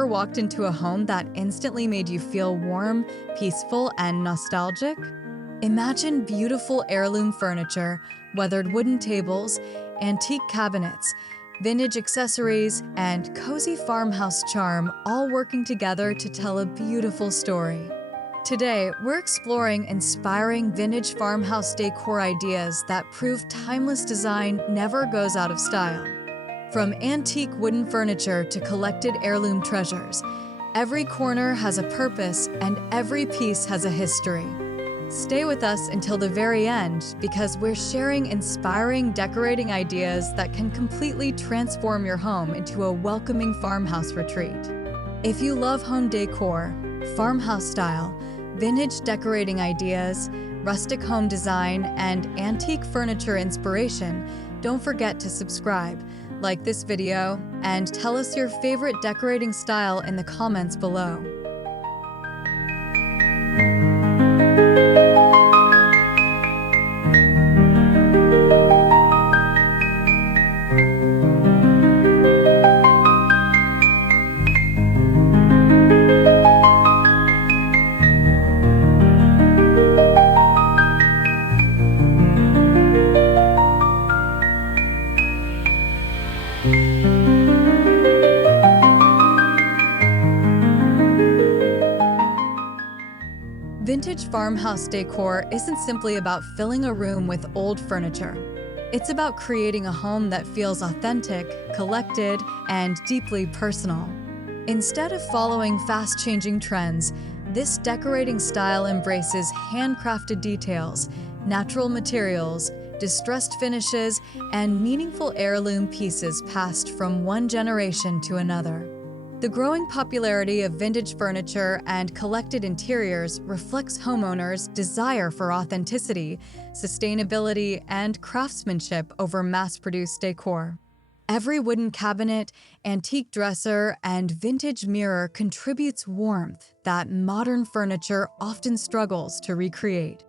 ever walked into a home that instantly made you feel warm, peaceful, and nostalgic? Imagine beautiful heirloom furniture, weathered wooden tables, antique cabinets, vintage accessories, and cozy farmhouse charm all working together to tell a beautiful story. Today, we're exploring inspiring vintage farmhouse decor ideas that prove timeless design never goes out of style. From antique wooden furniture to collected heirloom treasures, every corner has a purpose and every piece has a history. Stay with us until the very end because we're sharing inspiring decorating ideas that can completely transform your home into a welcoming farmhouse retreat. If you love home decor, farmhouse style, vintage decorating ideas, rustic home design, and antique furniture inspiration, don't forget to subscribe, like this video, and tell us your favorite decorating style in the comments below. Vintage farmhouse decor isn't simply about filling a room with old furniture. It's about creating a home that feels authentic, collected, and deeply personal. Instead of following fast-changing trends, this decorating style embraces handcrafted details, natural materials, distressed finishes, and meaningful heirloom pieces passed from one generation to another. The growing popularity of vintage furniture and collected interiors reflects homeowners' desire for authenticity, sustainability, and craftsmanship over mass-produced decor. Every wooden cabinet, antique dresser, and vintage mirror contributes warmth that modern furniture often struggles to recreate.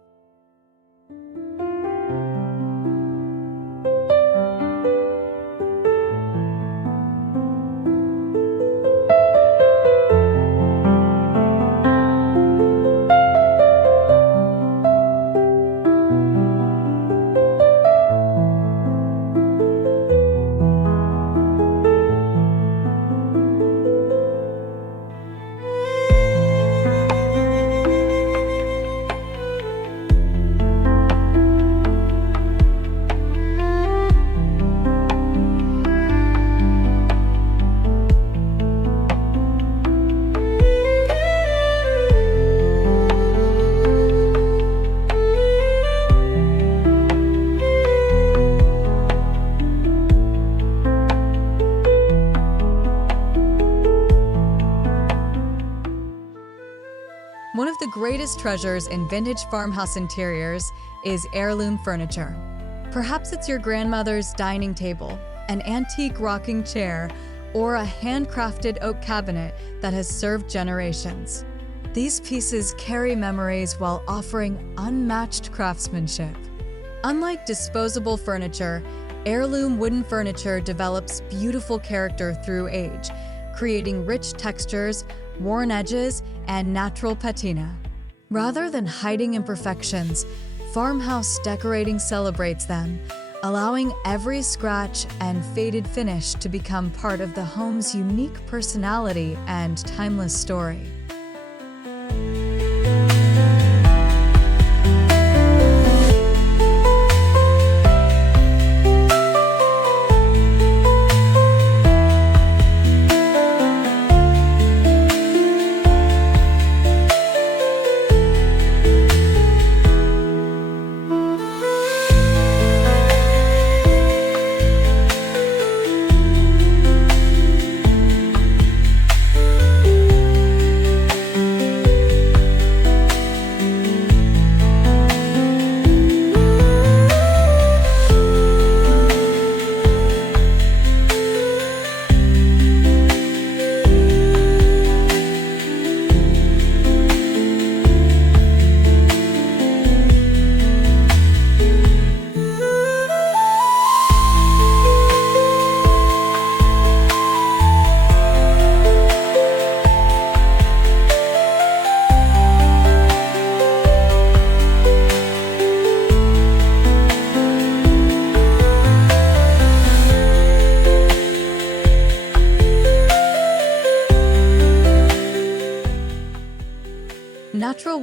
One of the greatest treasures in vintage farmhouse interiors is heirloom furniture. Perhaps it's your grandmother's dining table, an antique rocking chair, or a handcrafted oak cabinet that has served generations. These pieces carry memories while offering unmatched craftsmanship. Unlike disposable furniture, heirloom wooden furniture develops beautiful character through age, creating rich textures, worn edges, and natural patina. Rather than hiding imperfections, farmhouse decorating celebrates them, allowing every scratch and faded finish to become part of the home's unique personality and timeless story.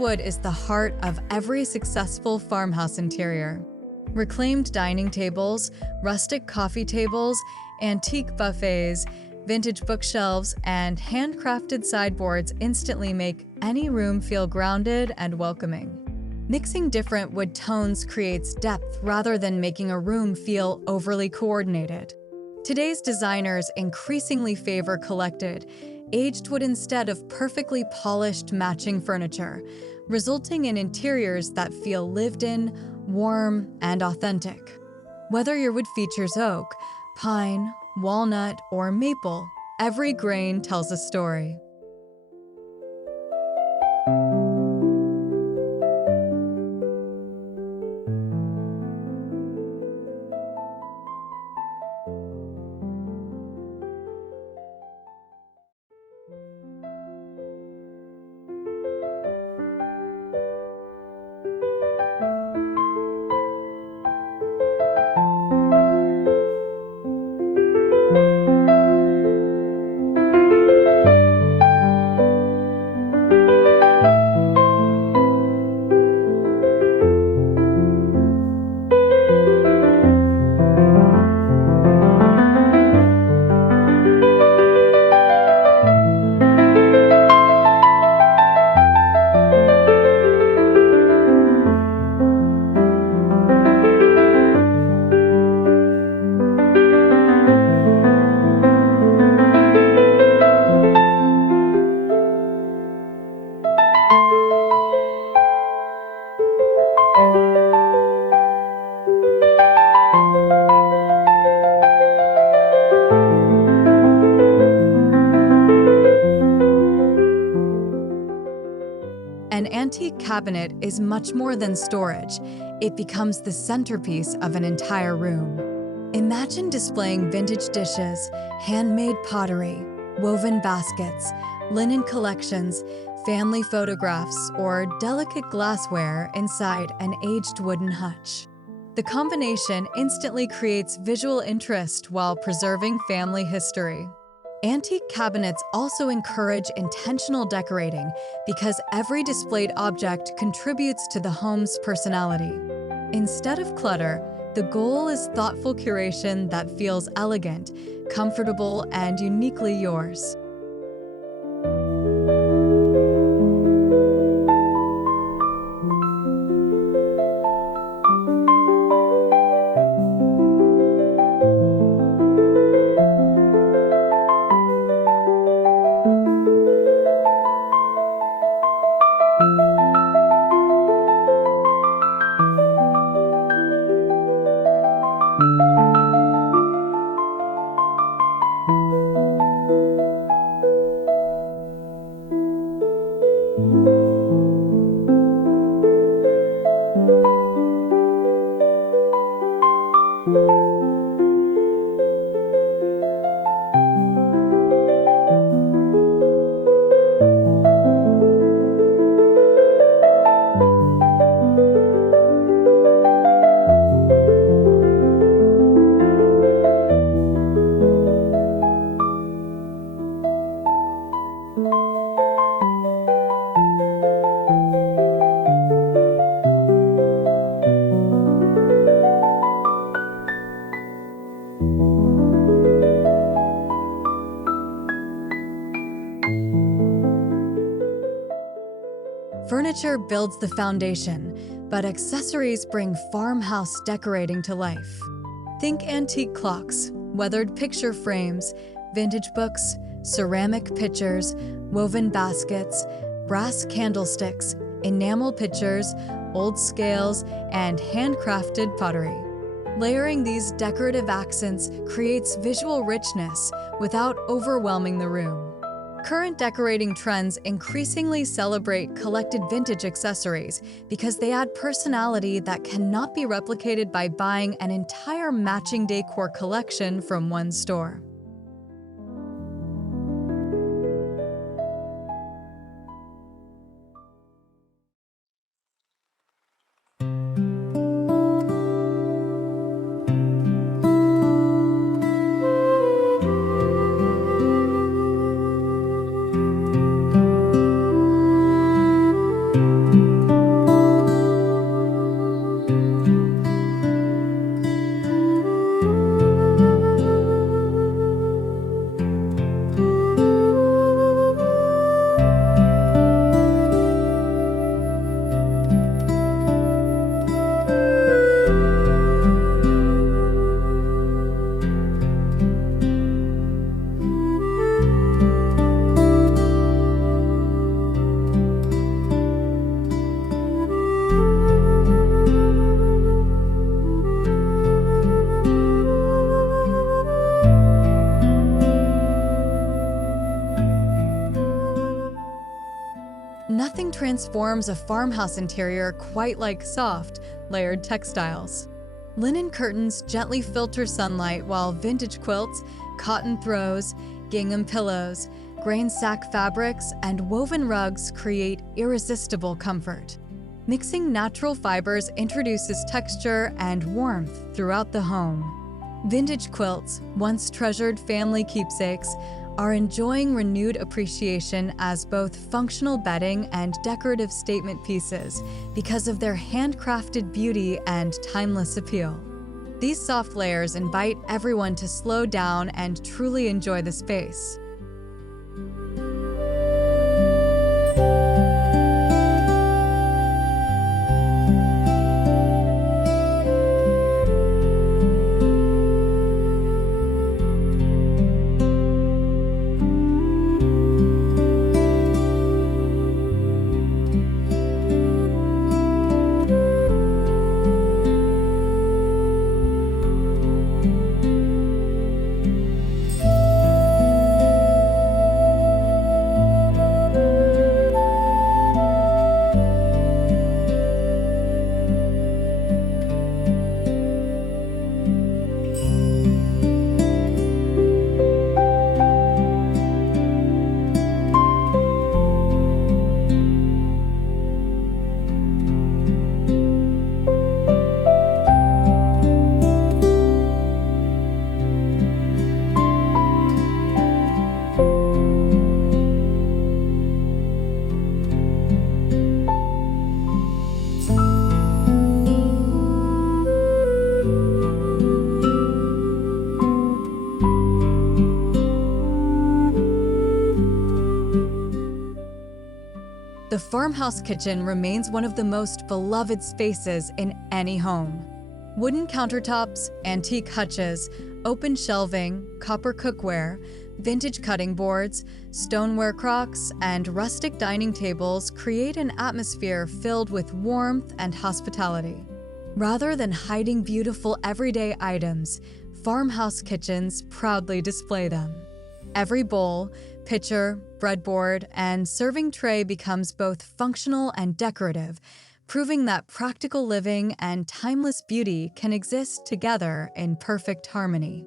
wood is the heart of every successful farmhouse interior. Reclaimed dining tables, rustic coffee tables, antique buffets, vintage bookshelves, and handcrafted sideboards instantly make any room feel grounded and welcoming. Mixing different wood tones creates depth rather than making a room feel overly coordinated. Today's designers increasingly favor collected, aged wood instead of perfectly polished matching furniture, resulting in interiors that feel lived in, warm, and authentic. Whether your wood features oak, pine, walnut, or maple, every grain tells a story. An antique cabinet is much more than storage. It becomes the centerpiece of an entire room. Imagine displaying vintage dishes, handmade pottery, woven baskets, linen collections, family photographs, or delicate glassware inside an aged wooden hutch. The combination instantly creates visual interest while preserving family history. Antique cabinets also encourage intentional decorating because every displayed object contributes to the home's personality. Instead of clutter, the goal is thoughtful curation that feels elegant, comfortable, and uniquely yours. Furniture builds the foundation, but accessories bring farmhouse decorating to life. Think antique clocks, weathered picture frames, vintage books, ceramic pitchers, woven baskets, brass candlesticks, enamel pitchers, old scales, and handcrafted pottery. Layering these decorative accents creates visual richness without overwhelming the room. Current decorating trends increasingly celebrate collected vintage accessories because they add personality that cannot be replicated by buying an entire matching decor collection from one store. transforms a farmhouse interior quite like soft, layered textiles. Linen curtains gently filter sunlight, while vintage quilts, cotton throws, gingham pillows, grain sack fabrics, and woven rugs create irresistible comfort. Mixing natural fibers introduces texture and warmth throughout the home. Vintage quilts, once treasured family keepsakes, are enjoying renewed appreciation as both functional bedding and decorative statement pieces because of their handcrafted beauty and timeless appeal. These soft layers invite everyone to slow down and truly enjoy the space. The farmhouse kitchen remains one of the most beloved spaces in any home. Wooden countertops, antique hutches, open shelving, copper cookware, vintage cutting boards, stoneware crocks, and rustic dining tables create an atmosphere filled with warmth and hospitality. Rather than hiding beautiful everyday items, farmhouse kitchens proudly display them. Every bowl, pitcher, breadboard, and serving tray becomes both functional and decorative, proving that practical living and timeless beauty can exist together in perfect harmony.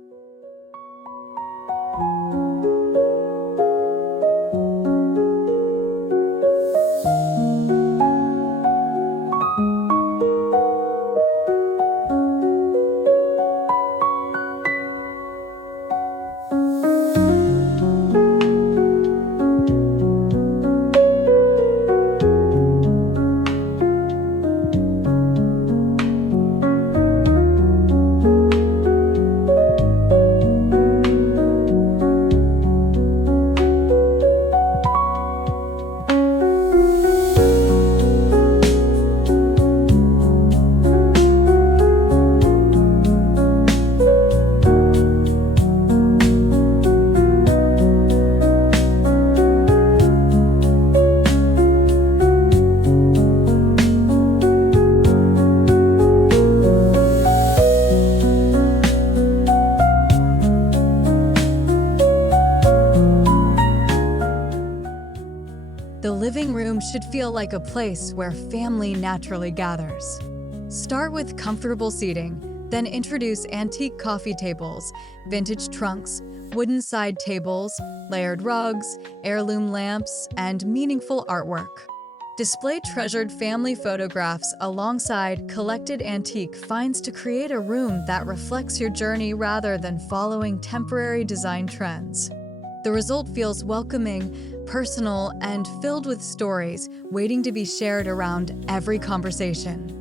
The living room should feel like a place where family naturally gathers. Start with comfortable seating, then introduce antique coffee tables, vintage trunks, wooden side tables, layered rugs, heirloom lamps, and meaningful artwork. Display treasured family photographs alongside collected antique finds to create a room that reflects your journey rather than following temporary design trends. The result feels welcoming, personal, and filled with stories waiting to be shared around every conversation.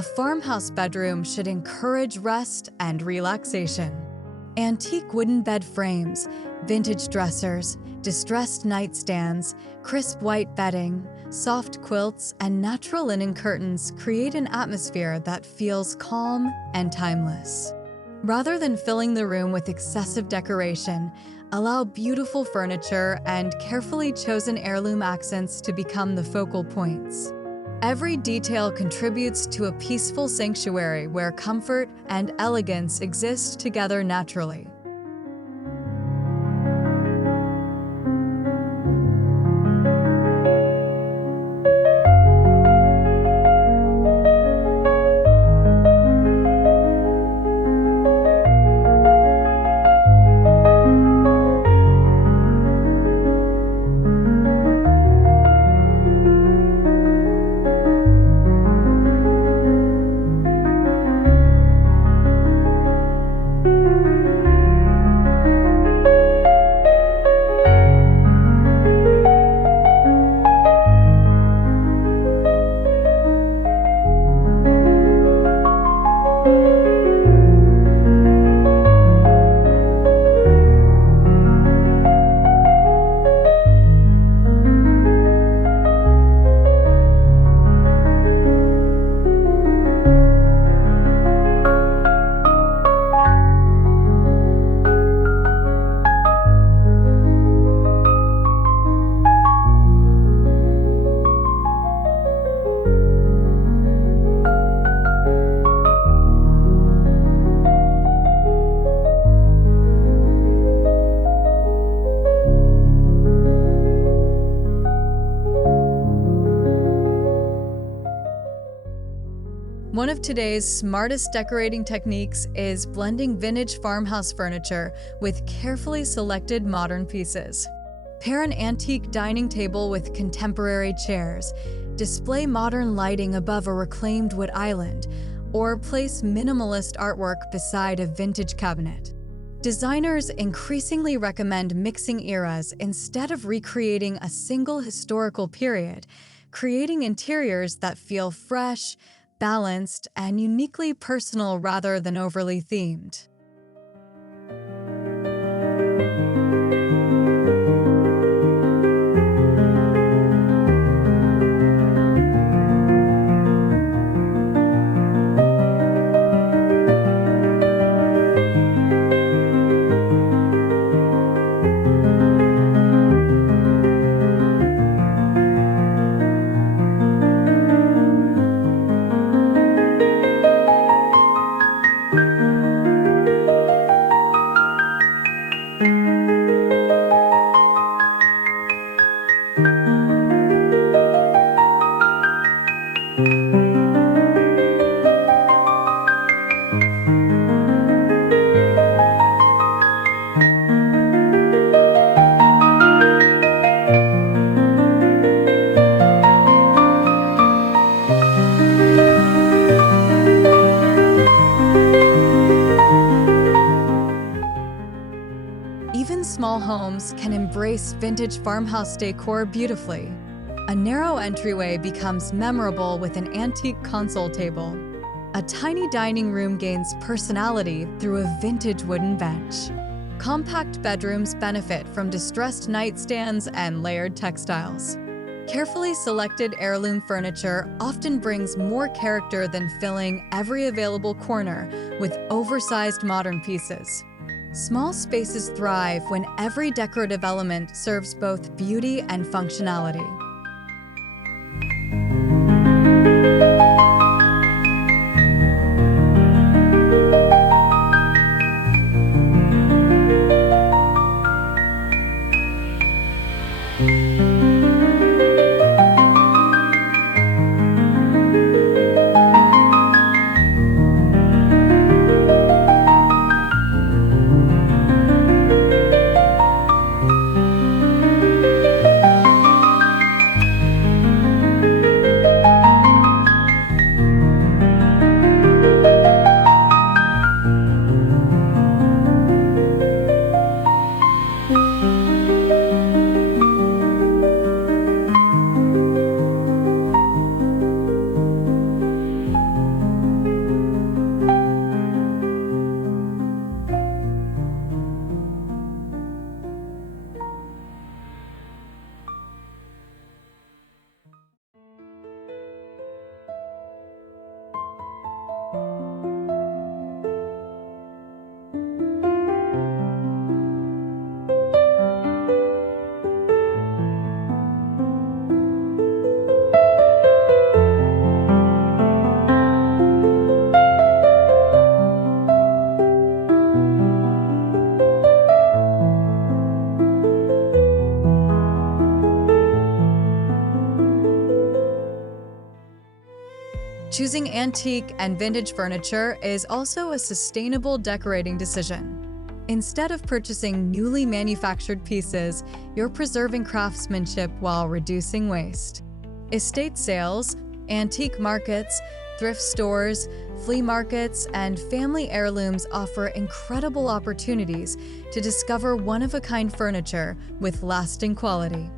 A farmhouse bedroom should encourage rest and relaxation. Antique wooden bed frames, vintage dressers, distressed nightstands, crisp white bedding, soft quilts, and natural linen curtains create an atmosphere that feels calm and timeless. Rather than filling the room with excessive decoration, allow beautiful furniture and carefully chosen heirloom accents to become the focal points. Every detail contributes to a peaceful sanctuary where comfort and elegance exist together naturally. One of today's smartest decorating techniques is blending vintage farmhouse furniture with carefully selected modern pieces. Pair an antique dining table with contemporary chairs, display modern lighting above a reclaimed wood island, or place minimalist artwork beside a vintage cabinet. Designers increasingly recommend mixing eras instead of recreating a single historical period, creating interiors that feel fresh, balanced, and uniquely personal rather than overly themed. Even small homes can embrace vintage farmhouse decor beautifully. A narrow entryway becomes memorable with an antique console table. A tiny dining room gains personality through a vintage wooden bench. Compact bedrooms benefit from distressed nightstands and layered textiles. Carefully selected heirloom furniture often brings more character than filling every available corner with oversized modern pieces. Small spaces thrive when every decorative element serves both beauty and functionality. Choosing antique and vintage furniture is also a sustainable decorating decision. Instead of purchasing newly manufactured pieces, you're preserving craftsmanship while reducing waste. Estate sales, antique markets, thrift stores, flea markets, and family heirlooms offer incredible opportunities to discover one-of-a-kind furniture with lasting quality.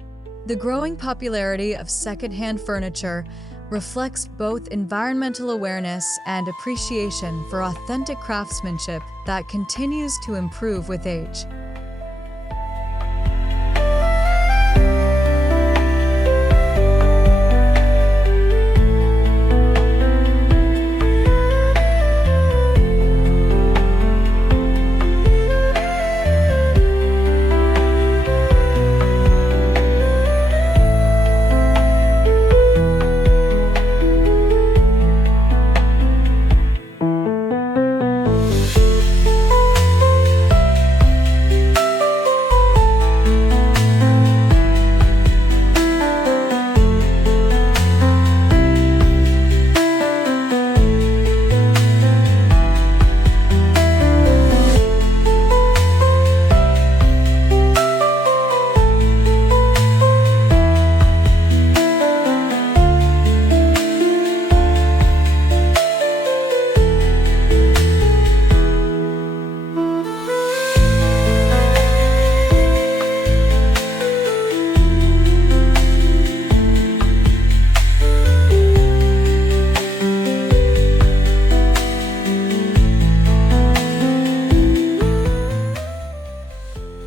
The growing popularity of secondhand furniture reflects both environmental awareness and appreciation for authentic craftsmanship that continues to improve with age.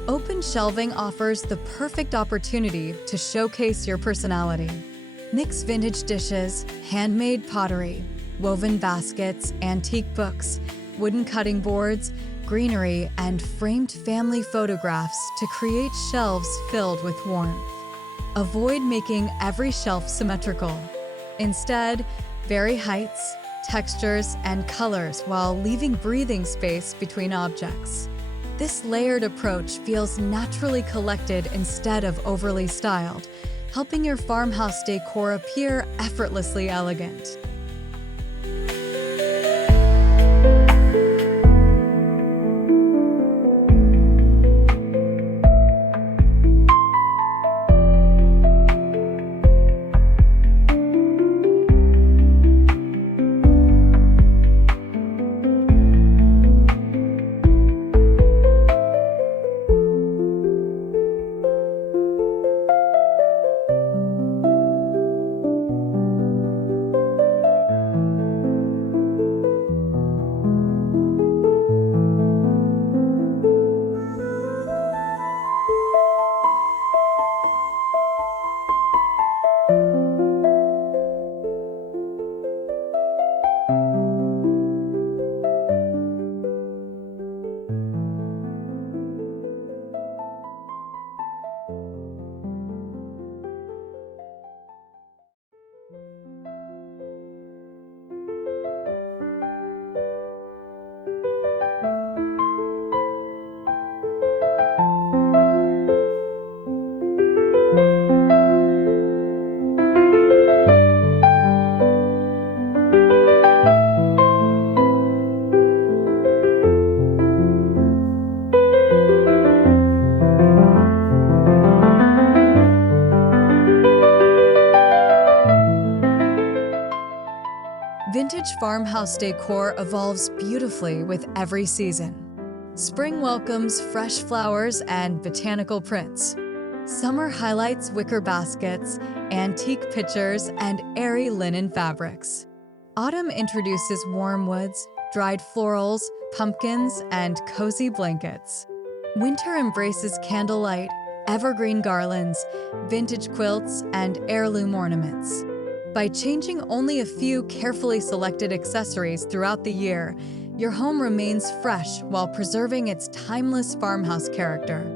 Open shelving offers the perfect opportunity to showcase your personality. Mix vintage dishes, handmade pottery, woven baskets, antique books, wooden cutting boards, greenery, and framed family photographs to create shelves filled with warmth. Avoid making every shelf symmetrical. Instead, vary heights, textures, and colors while leaving breathing space between objects. This layered approach feels naturally collected instead of overly styled, helping your farmhouse decor appear effortlessly elegant. Vintage farmhouse decor evolves beautifully with every season. Spring welcomes fresh flowers and botanical prints. Summer highlights wicker baskets, antique pitchers, and airy linen fabrics. Autumn introduces warm woods, dried florals, pumpkins, and cozy blankets. Winter embraces candlelight, evergreen garlands, vintage quilts, and heirloom ornaments. By changing only a few carefully selected accessories throughout the year, your home remains fresh while preserving its timeless farmhouse character.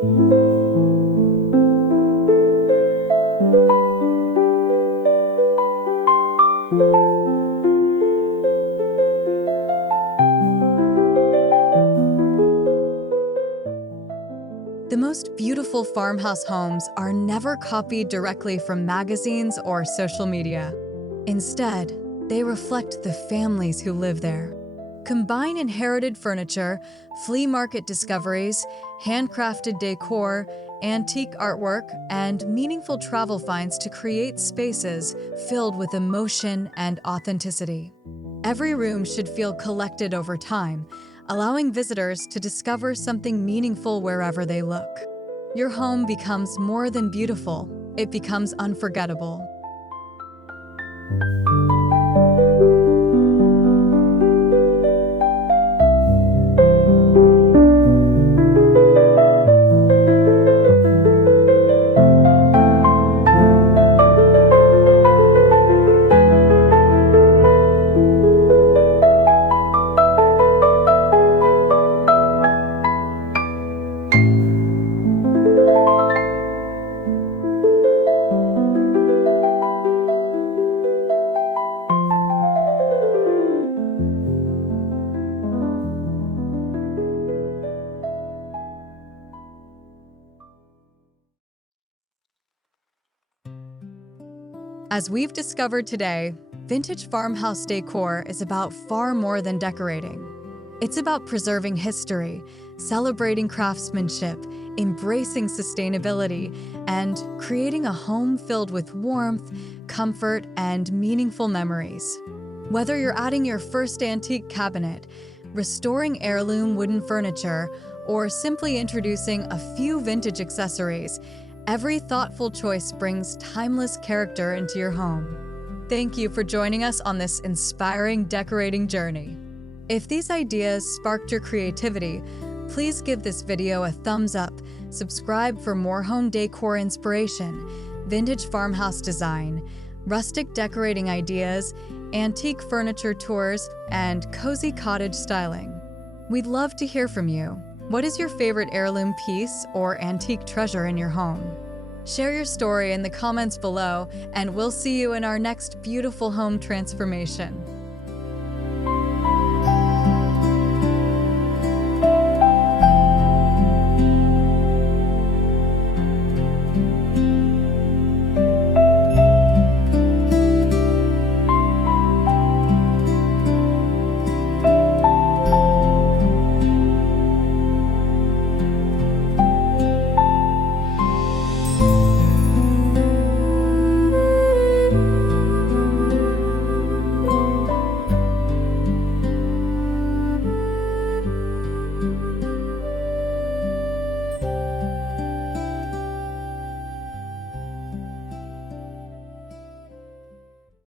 The most beautiful farmhouse homes are never copied directly from magazines or social media. Instead, they reflect the families who live there. Combine inherited furniture, flea market discoveries, handcrafted decor, antique artwork, and meaningful travel finds to create spaces filled with emotion and authenticity. Every room should feel collected over time, allowing visitors to discover something meaningful wherever they look. Your home becomes more than beautiful, it becomes unforgettable. As we've discovered today, vintage farmhouse decor is about far more than decorating. It's about preserving history, celebrating craftsmanship, embracing sustainability, and creating a home filled with warmth, comfort, and meaningful memories. Whether you're adding your first antique cabinet, restoring heirloom wooden furniture, or simply introducing a few vintage accessories, every thoughtful choice brings timeless character into your home. Thank you for joining us on this inspiring decorating journey. If these ideas sparked your creativity, please give this video a thumbs up, subscribe for more home decor inspiration, vintage farmhouse design, rustic decorating ideas, antique furniture tours, and cozy cottage styling. We'd love to hear from you. What is your favorite heirloom piece or antique treasure in your home? Share your story in the comments below, and we'll see you in our next beautiful home transformation.